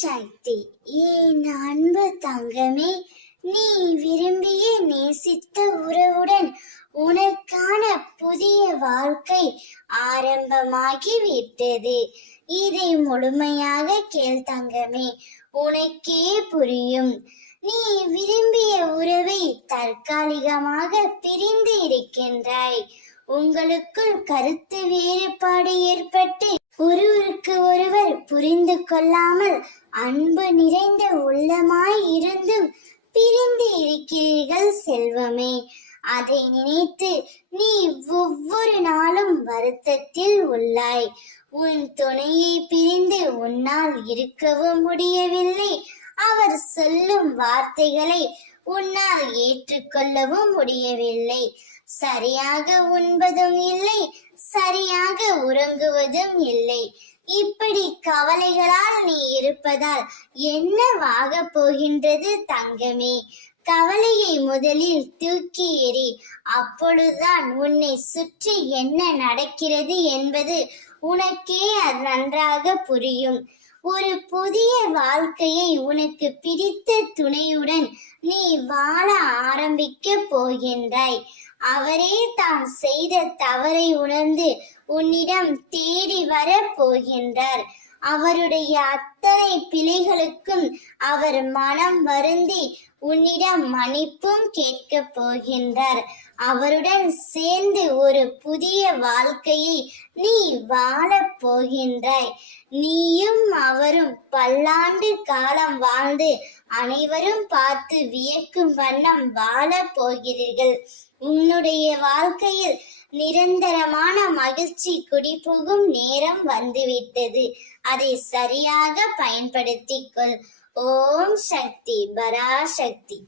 சக்தி. என் அன்பு தங்கமே, நீ விரும்பிய நேசித்த உறவுடன் உனக்கான புதிய வாழ்க்கை ஆரம்பமாகிவிட்டது. இதை முழுமையாக கேள் தங்கமே, உனக்கே புரியும். நீ விரும்பிய உறவை தற்காலிகமாக பிரிந்து இருக்கின்றாய். உங்களுக்குள் கருத்து வேறுபாடு ஏற்பட்டு ஒருவருக்கு ஒருவர் புரிந்து கொள்ளாமல் அன்பு நிறைந்த உள்ளமாய் இருந்தும் பிரிந்து இருக்கிறீர்கள் செல்வமே. அதை நினைத்து நீ ஒவ்வொரு நாளும் வருத்தத்தில் உள்ளாய். உன் துணையை பிரிந்து உன்னால் இருக்கவும் முடியவில்லை. அவர் சொல்லும் வார்த்தைகளை உன்னால் ஏற்றுக்கொள்ளவும் முடியவில்லை. சரியாக உண்பதும் இல்லை, சரியாக உறங்குவதும் இல்லை. இப்படி கவலைகளால் நீ இருப்பதால் என்னவாக போகின்றது தங்கமே? கவலையை முதலில் தூக்கி எறி. அப்பொழுதுதான் உன்னை சுற்றி என்ன நடக்கிறது என்பது உனக்கே நன்றாக புரியும். ஒரு புதிய வாழ்க்கையை உனக்கு பிடித்த துணையுடன் நீ வாழ ஆரம்பிக்க போகின்றாய். அவரே தான் செய்த தவறை உணர்ந்து உன்னிடம் தேடி வர போகின்றார். அவருடைய அத்தனை பிழைகளுக்கும் அவர் மனம் வருந்தி உன்னிடம் மன்னிப்பும் கேட்க போகின்றார். அவருடன் சேர்ந்து ஒரு புதிய வாழ்க்கையை நீ வாழப் போகின்றாய். நீயும் அவரும் பல்லாண்டு காலம் வாழ்ந்து அனைவரும் பார்த்து வியக்கும் வண்ணம் வாழப் போகிறீர்கள். உன்னுடைய வாழ்க்கையில் நிரந்தரமான மகிழ்ச்சி குடிபுகும் நேரம் வந்துவிட்டது. அதை சரியாக பயன்படுத்திக் கொள். ஓம் சக்தி, பராசக்தி.